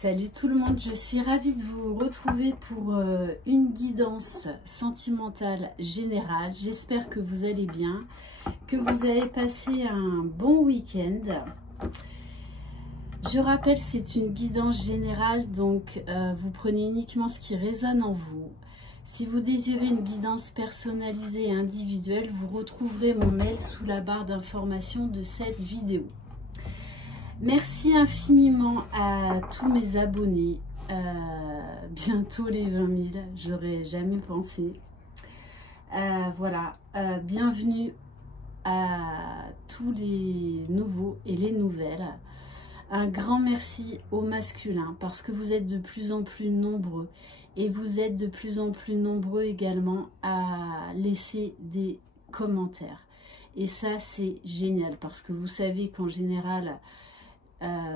Salut tout le monde, je suis ravie de vous retrouver pour une guidance sentimentale générale. J'espère que vous allez bien, que vous avez passé un bon week-end. Je rappelle, c'est une guidance générale, donc vous prenez uniquement ce qui résonne en vous. Si vous désirez une guidance personnalisée et individuelle, vous retrouverez mon mail sous la barre d'information de cette vidéo. Merci infiniment à tous mes abonnés. Bientôt les 20 000, j'aurais jamais pensé. Voilà, bienvenue à tous les nouveaux et les nouvelles. Un grand merci aux masculins parce que vous êtes de plus en plus nombreux et vous êtes de plus en plus nombreux également à laisser des commentaires. Et ça, c'est génial parce que vous savez qu'en général,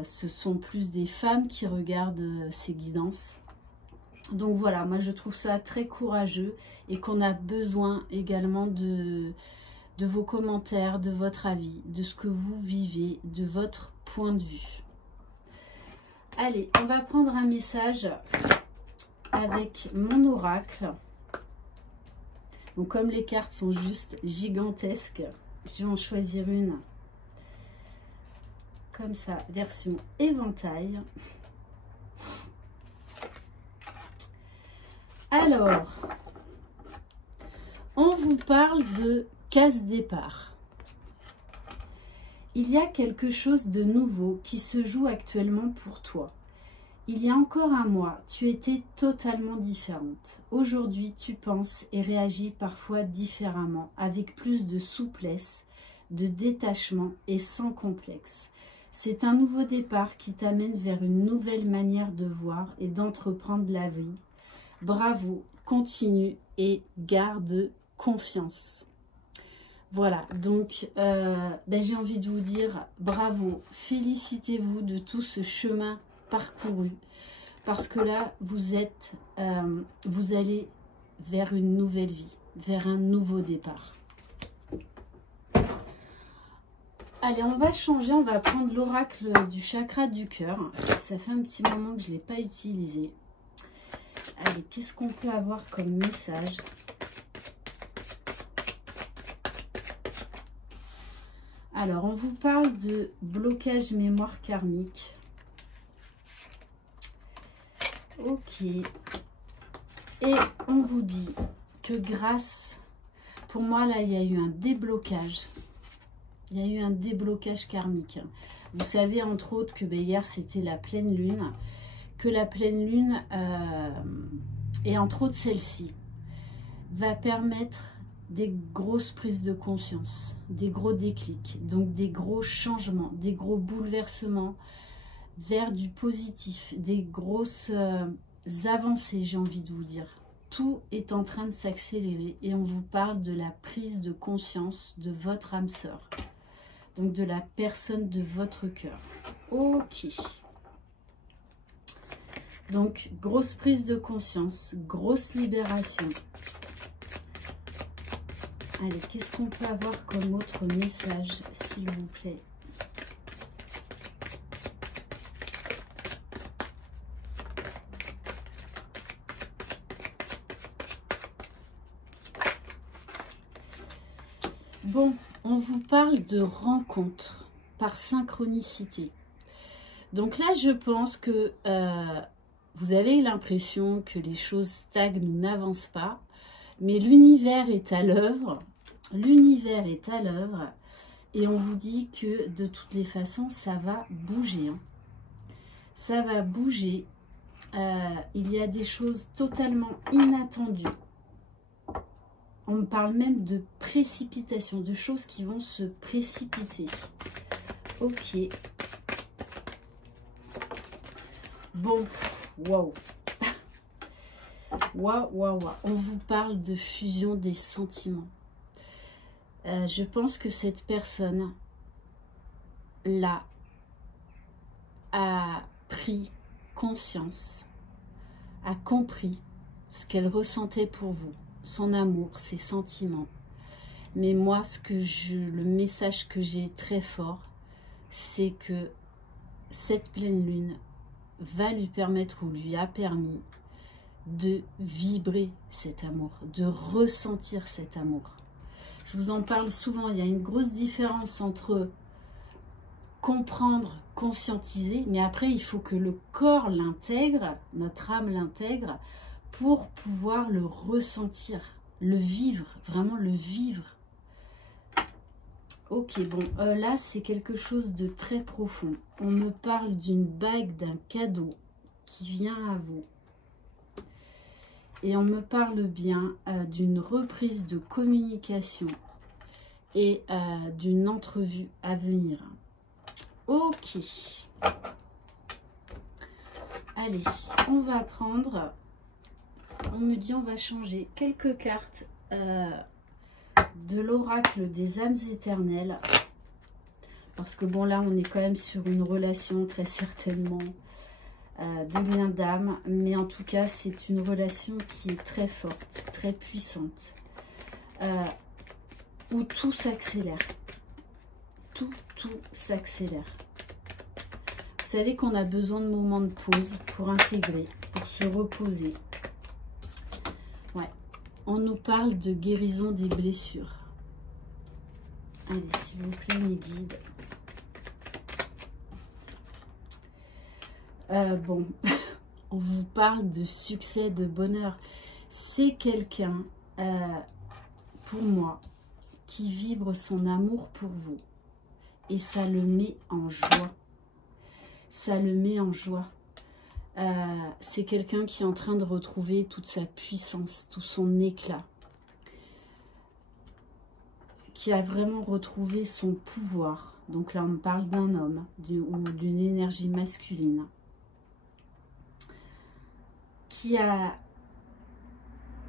ce sont plus des femmes qui regardent ces guidances. Donc voilà, moi je trouve ça très courageux et qu'on a besoin également de vos commentaires, de votre avis, de ce que vous vivez, de votre point de vue. Allez, on va prendre un message avec mon oracle. Donc comme les cartes sont juste gigantesques, je vais en choisir une. Comme ça, version éventail. Alors, on vous parle de case départ. Il y a quelque chose de nouveau qui se joue actuellement pour toi. Il y a encore un mois, tu étais totalement différente. Aujourd'hui, tu penses et réagis parfois différemment, avec plus de souplesse, de détachement et sans complexe. C'est un nouveau départ qui t'amène vers une nouvelle manière de voir et d'entreprendre la vie. Bravo, continue et garde confiance. Voilà, donc j'ai envie de vous dire bravo, félicitez-vous de tout ce chemin parcouru. Parce que là, vous allez vers une nouvelle vie, vers un nouveau départ. Allez, on va changer, on va prendre l'oracle du chakra du cœur. Ça fait un petit moment que je ne l'ai pas utilisé. Allez, qu'est-ce qu'on peut avoir comme message? Alors, on vous parle de blocage mémoire karmique. Ok. Et on vous dit que grâce, pour moi, là, il y a eu un déblocage. Il y a eu un déblocage karmique. Vous savez, entre autres, que hier, c'était la pleine lune. Que la pleine lune, et entre autres celle-ci, va permettre des grosses prises de conscience, des gros déclics, donc des gros changements, des gros bouleversements vers du positif, des grosses avancées, j'ai envie de vous dire. Tout est en train de s'accélérer et on vous parle de la prise de conscience de votre âme sœur. Donc de la personne de votre cœur. Ok. Donc grosse prise de conscience, grosse libération. Allez, qu'est-ce qu'on peut avoir comme autre message, s'il vous plaît? Bon, on vous parle de rencontre par synchronicité. Donc là, je pense que vous avez l'impression que les choses stagnent ou n'avancent pas, mais l'univers est à l'œuvre. L'univers est à l'œuvre et on vous dit que de toutes les façons, ça va bouger. Hein. Ça va bouger. Il y a des choses totalement inattendues. On me parle même de précipitation, de choses qui vont se précipiter. Ok. Bon, waouh. Waouh. On vous parle de fusion des sentiments. Je pense que cette personne là a pris conscience, a compris ce qu'elle ressentait pour vous. Son amour, ses sentiments. Mais moi, le message que j'ai très fort, c'est que cette pleine lune va lui permettre ou lui a permis de vibrer cet amour, de ressentir cet amour. Je vous en parle souvent, il y a une grosse différence entre comprendre, conscientiser, mais après il faut que le corps l'intègre, notre âme l'intègre, pour pouvoir le ressentir, le vivre, vraiment le vivre. Ok, bon, là c'est quelque chose de très profond. On me parle d'une bague, d'un cadeau qui vient à vous. Et on me parle bien d'une reprise de communication et d'une entrevue à venir. Ok. Allez, on va prendre... On me dit on va changer quelques cartes de l'oracle des âmes éternelles. Parce que bon là on est quand même sur une relation très certainement de lien d'âme. Mais en tout cas c'est une relation qui est très forte, très puissante. Où tout s'accélère. Tout s'accélère. Vous savez qu'on a besoin de moments de pause pour intégrer, pour se reposer. Ouais. On nous parle de guérison des blessures. Allez, s'il vous plaît, mes guides. Bon, on vous parle de succès, de bonheur. C'est quelqu'un, pour moi, qui vibre son amour pour vous. Et ça le met en joie. Ça le met en joie. C'est quelqu'un qui est en train de retrouver toute sa puissance, tout son éclat. Qui a vraiment retrouvé son pouvoir. Donc là, on parle d'un homme ou d'une énergie masculine. Qui a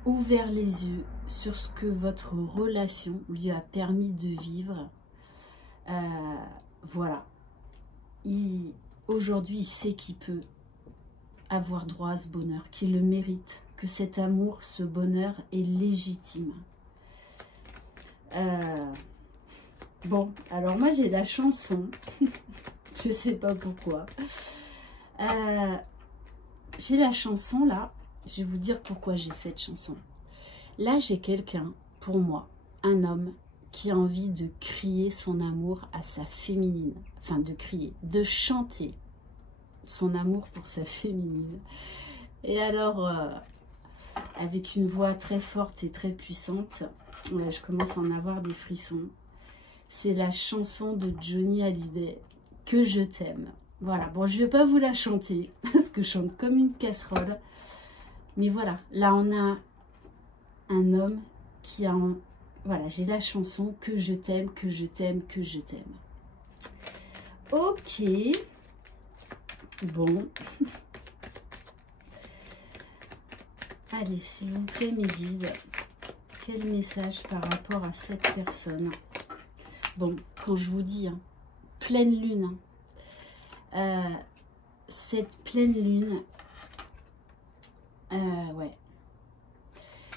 ouvert les yeux sur ce que votre relation lui a permis de vivre. Voilà. Aujourd'hui, il sait qu'il peut avoir droit à ce bonheur, qu'il le mérite, que cet amour, ce bonheur est légitime. Bon, alors moi j'ai la chanson, je sais pas pourquoi. J'ai la chanson là, je vais vous dire pourquoi j'ai cette chanson. Là j'ai quelqu'un, pour moi, un homme qui a envie de crier son amour à sa féminine. Enfin de crier, de chanter son amour pour sa féminine. Et alors, avec une voix très forte et très puissante, je commence à en avoir des frissons. C'est la chanson de Johnny Hallyday, Que je t'aime. Voilà, bon je vais pas vous la chanter, parce que je chante comme une casserole. Mais voilà, là on a un homme qui a... Voilà, j'ai la chanson Que je t'aime, que je t'aime, que je t'aime. Ok. Bon. Allez, s'il vous plaît, mes guides, quel message par rapport à cette personne? Bon, quand je vous dis, hein, pleine lune, cette pleine lune, ouais.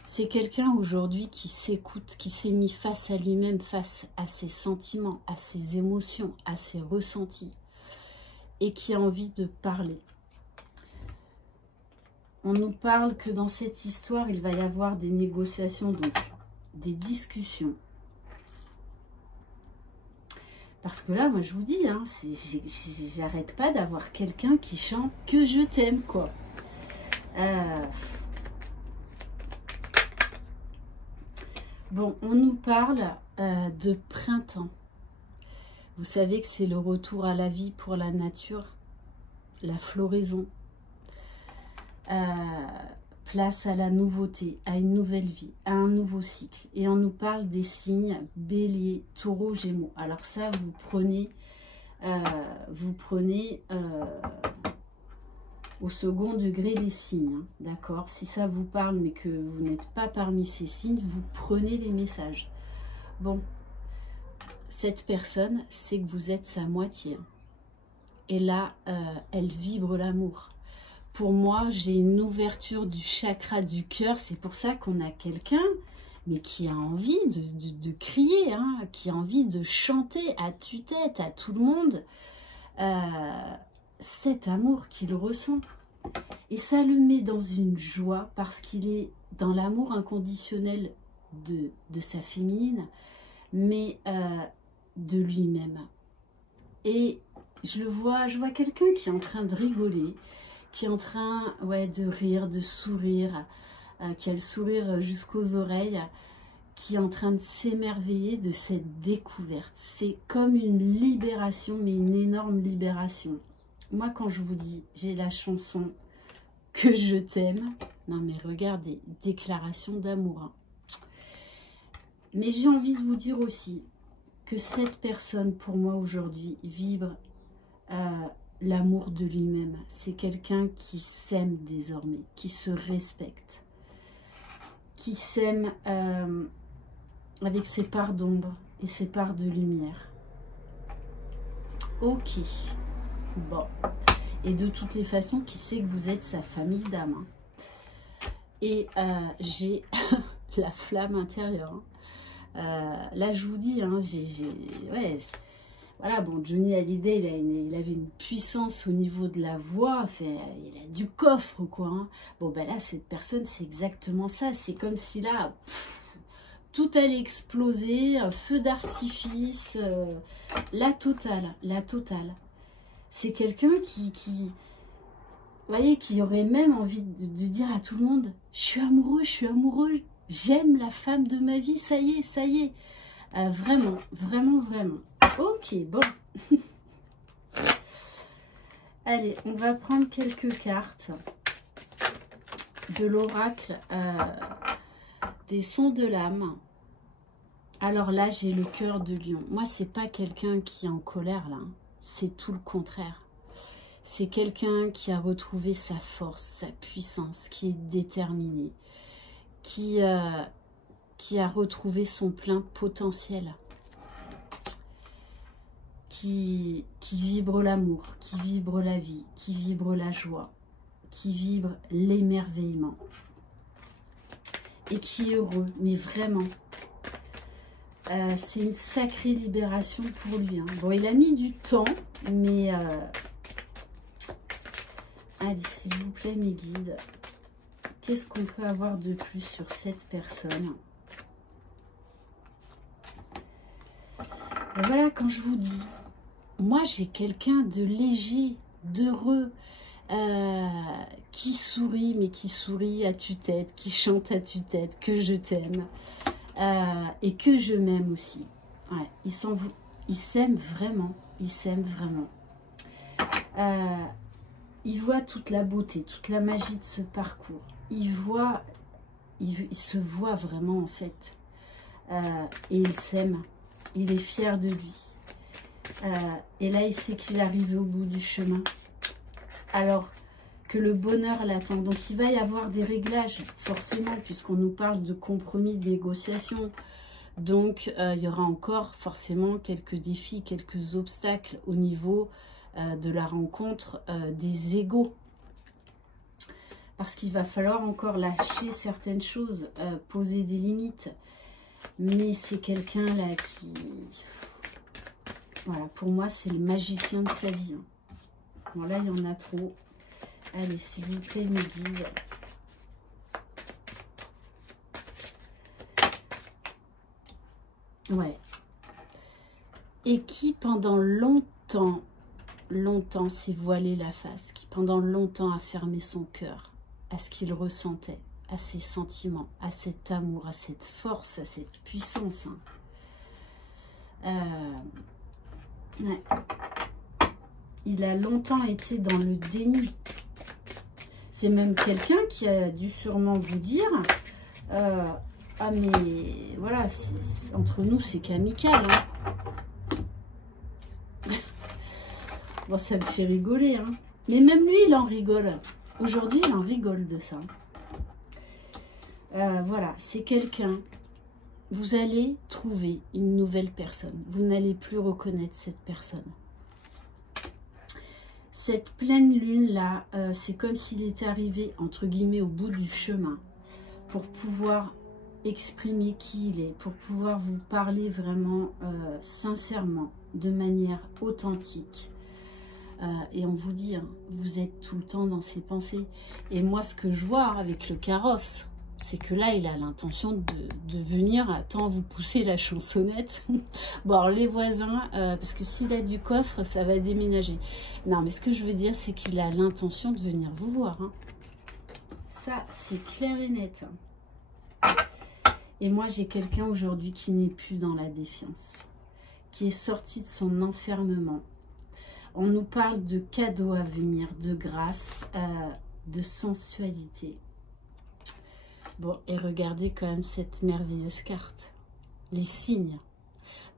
C'est quelqu'un aujourd'hui qui s'écoute, qui s'est mis face à lui-même, face à ses sentiments, à ses émotions, à ses ressentis, et qui a envie de parler. On nous parle que dans cette histoire, il va y avoir des négociations, donc des discussions. Parce que là, moi je vous dis, hein, j'arrête pas d'avoir quelqu'un qui chante Que je t'aime, quoi. Bon, on nous parle de printemps. Vous savez que c'est le retour à la vie pour la nature, la floraison. Place à la nouveauté, à une nouvelle vie, à un nouveau cycle. Et on nous parle des signes Bélier, Taureau, Gémeaux. Alors ça, vous prenez au second degré les signes, hein, d'accord? Si ça vous parle, mais que vous n'êtes pas parmi ces signes, vous prenez les messages. Bon, cette personne, c'est que vous êtes sa moitié. Et là, elle vibre l'amour. Pour moi, j'ai une ouverture du chakra du cœur. C'est pour ça qu'on a quelqu'un, mais qui a envie de crier, hein, qui a envie de chanter à tue-tête, à tout le monde. cet amour qu'il ressent. Et ça le met dans une joie parce qu'il est dans l'amour inconditionnel de sa féminine, mais de lui-même. Et je vois quelqu'un qui est en train de rigoler, qui est en train de rire, de sourire, qui a le sourire jusqu'aux oreilles, qui est en train de s'émerveiller de cette découverte. C'est comme une libération, mais une énorme libération. Moi, quand je vous dis, j'ai la chanson « Que je t'aime », non mais regardez, déclaration d'amour. Hein. Mais j'ai envie de vous dire aussi que cette personne, pour moi aujourd'hui, vibre l'amour de lui-même. C'est quelqu'un qui s'aime désormais, qui se respecte, qui s'aime avec ses parts d'ombre et ses parts de lumière. Ok, bon. Et de toutes les façons, qui sait que vous êtes sa famille d'âme. Hein. Et j'ai la flamme intérieure. Hein. Là, je vous dis, hein, voilà, bon, Johnny Hallyday, il avait une puissance au niveau de la voix, il a du coffre, quoi. Hein. Bon, ben là, cette personne, c'est exactement ça. C'est comme si là, tout allait exploser, feu d'artifice, la totale, la totale. C'est quelqu'un qui, vous voyez, qui aurait même envie de dire à tout le monde, je suis amoureux, j'aime la femme de ma vie, ça y est. Vraiment, vraiment, vraiment. Ok, bon. Allez, on va prendre quelques cartes de l'oracle des sons de l'âme. Alors là, j'ai le cœur de lion. Moi, c'est pas quelqu'un qui est en colère, là. Hein. C'est tout le contraire. C'est quelqu'un qui a retrouvé sa force, sa puissance, qui est déterminé, qui a retrouvé son plein potentiel, qui vibre l'amour, qui vibre la vie, qui vibre la joie, qui vibre l'émerveillement et qui est heureux, mais vraiment. C'est une sacrée libération pour lui. Hein. Bon, il a mis du temps, mais... allez, s'il vous plaît, mes guides, qu'est-ce qu'on peut avoir de plus sur cette personne? Et voilà, quand je vous dis, moi, j'ai quelqu'un de léger, d'heureux, qui sourit, mais qui sourit à tue-tête, qui chante à tue-tête, que je t'aime. Et que je m'aime aussi. Ouais, il s'aime vraiment. Il s'aime vraiment. Il voit toute la beauté, toute la magie de ce parcours. Il se voit vraiment en fait. Et il s'aime. Il est fier de lui. Et là, il sait qu'il est arrivé au bout du chemin. Alors que le bonheur l'attend. Donc, il va y avoir des réglages, forcément, puisqu'on nous parle de compromis, de négociation. Donc, il y aura encore forcément quelques défis, quelques obstacles au niveau de la rencontre des égos. Parce qu'il va falloir encore lâcher certaines choses, poser des limites. Mais c'est quelqu'un là qui... Voilà, pour moi, c'est le magicien de sa vie. Hein. Bon, là, il y en a trop. Allez, s'il vous plaît, mes guides. Ouais. Et qui, pendant longtemps s'est voilé la face. Qui, pendant longtemps, a fermé son cœur à ce qu'il ressentait, à ses sentiments, à cet amour, à cette force, à cette puissance. Hein. Ouais. Il a longtemps été dans le déni. C'est même quelqu'un qui a dû sûrement vous dire ah mais voilà, entre nous c'est qu'amical. Hein. Bon, ça me fait rigoler. Hein. Mais même lui, il en rigole. Aujourd'hui, il en rigole de ça. Voilà, c'est quelqu'un. Vous allez trouver une nouvelle personne. Vous n'allez plus reconnaître cette personne. Cette pleine lune là, c'est comme s'il était arrivé entre guillemets au bout du chemin pour pouvoir exprimer qui il est, pour pouvoir vous parler vraiment sincèrement, de manière authentique, Et on vous dit, hein, vous êtes tout le temps dans ses pensées. Et moi, ce que je vois avec le carrosse, c'est que là, il a l'intention de venir, attends, vous pousser la chansonnette. Bon, alors les voisins, parce que s'il a du coffre, ça va déménager. Non, mais ce que je veux dire, c'est qu'il a l'intention de venir vous voir. Hein. Ça, c'est clair et net. Et moi, j'ai quelqu'un aujourd'hui qui n'est plus dans la défiance, qui est sorti de son enfermement. On nous parle de cadeaux à venir, de grâce, de sensualité. Bon, et regardez quand même cette merveilleuse carte, les signes.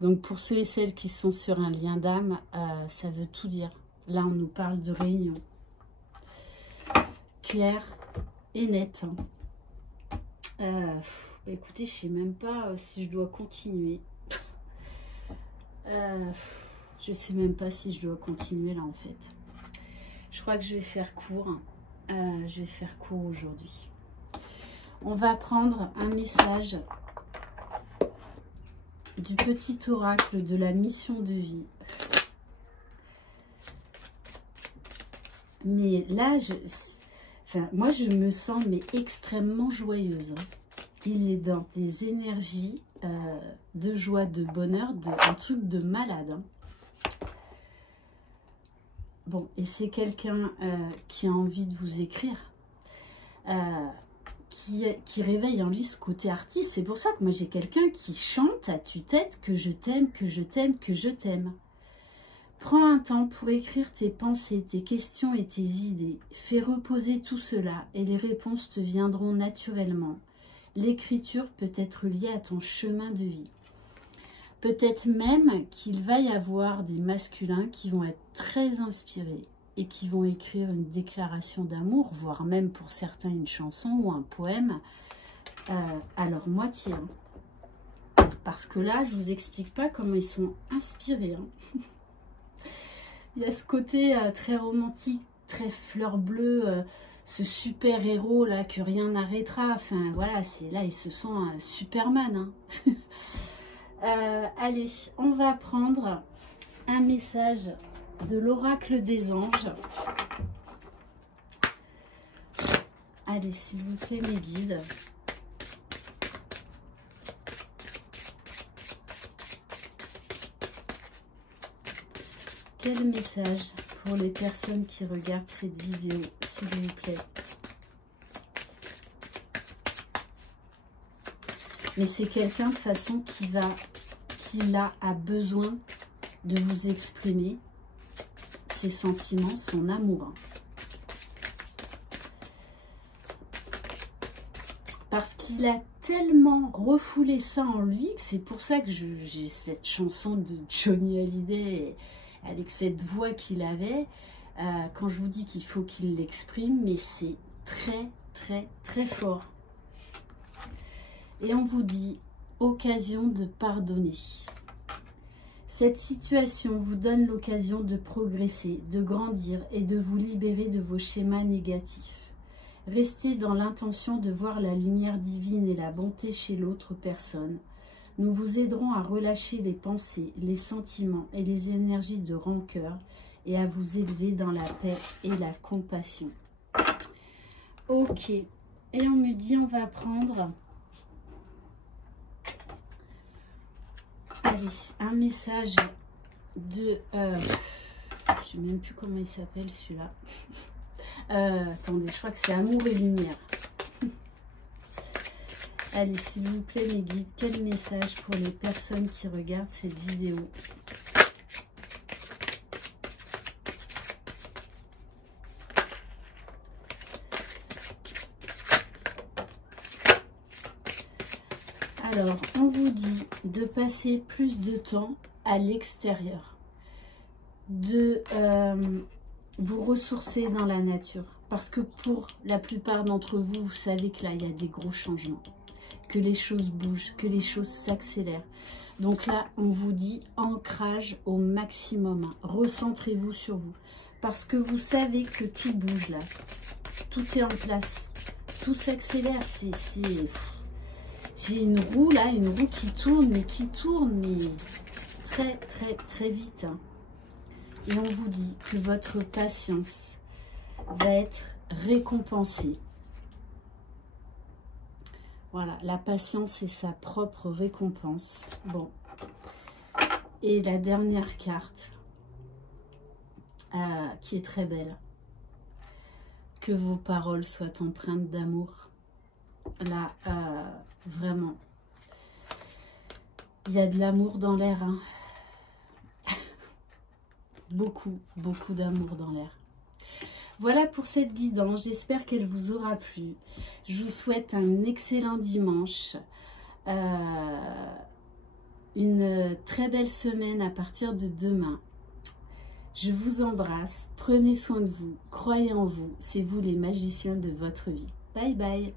Donc pour ceux et celles qui sont sur un lien d'âme, ça veut tout dire. Là, on nous parle de réunion. Claire et nette. Écoutez, je ne sais même pas si je dois continuer. Je ne sais même pas si je dois continuer là en fait. Je crois que je vais faire court. Je vais faire court aujourd'hui. On va prendre un message du petit oracle de la mission de vie. Mais là, moi je me sens mais extrêmement joyeuse. Hein. Il est dans des énergies de joie, de bonheur, un truc de malade. Hein. Bon, et c'est quelqu'un qui a envie de vous écrire. Qui réveille en lui ce côté artiste. C'est pour ça que moi j'ai quelqu'un qui chante à tue-tête que je t'aime, que je t'aime, que je t'aime. Prends un temps pour écrire tes pensées, tes questions et tes idées. Fais reposer tout cela et les réponses te viendront naturellement. L'écriture peut être liée à ton chemin de vie. Peut-être même qu'il va y avoir des masculins qui vont être très inspirés et qui vont écrire une déclaration d'amour, voire même pour certains une chanson ou un poème à leur moitié. Hein. Parce que là, je ne vous explique pas comment ils sont inspirés. Hein. Il y a ce côté très romantique, très fleur bleue, ce super héros là que rien n'arrêtera. Enfin voilà, c'est là, il se sent un Superman. Hein. Allez, on va prendre un message de l'oracle des anges. Allez, s'il vous plaît, mes guides. Quel message pour les personnes qui regardent cette vidéo, s'il vous plaît? Mais c'est quelqu'un de toute façon qui a besoin de vous exprimer ses sentiments, son amour. Parce qu'il a tellement refoulé ça en lui que c'est pour ça que j'ai cette chanson de Johnny Hallyday avec cette voix qu'il avait. Quand je vous dis qu'il faut qu'il l'exprime, mais c'est très très très fort. Et on vous dit occasion de pardonner. Cette situation vous donne l'occasion de progresser, de grandir et de vous libérer de vos schémas négatifs. Restez dans l'intention de voir la lumière divine et la bonté chez l'autre personne. Nous vous aiderons à relâcher les pensées, les sentiments et les énergies de rancœur et à vous élever dans la paix et la compassion. Ok. Et on me dit, on va prendre... Allez, un message de... je ne sais même plus comment il s'appelle celui-là. Attendez, je crois que c'est Amour et Lumière. Allez, s'il vous plaît, mes guides, quel message pour les personnes qui regardent cette vidéo? Alors, on vous dit de passer plus de temps à l'extérieur, de vous ressourcer dans la nature. Parce que pour la plupart d'entre vous, vous savez que là, il y a des gros changements, que les choses bougent, que les choses s'accélèrent. Donc là, on vous dit ancrage au maximum. Recentrez-vous sur vous. Parce que vous savez que tout bouge là. Tout est en place. Tout s'accélère. J'ai une roue là, une roue qui tourne, mais très très très vite. Et on vous dit que votre patience va être récompensée. Voilà, la patience est sa propre récompense. Bon. Et la dernière carte, qui est très belle. Que vos paroles soient empreintes d'amour. Là, vraiment, il y a de l'amour dans l'air. Hein. Beaucoup, beaucoup d'amour dans l'air. Voilà pour cette guidance. J'espère qu'elle vous aura plu. Je vous souhaite un excellent dimanche. Une très belle semaine à partir de demain. Je vous embrasse. Prenez soin de vous. Croyez en vous. C'est vous les magiciens de votre vie. Bye bye.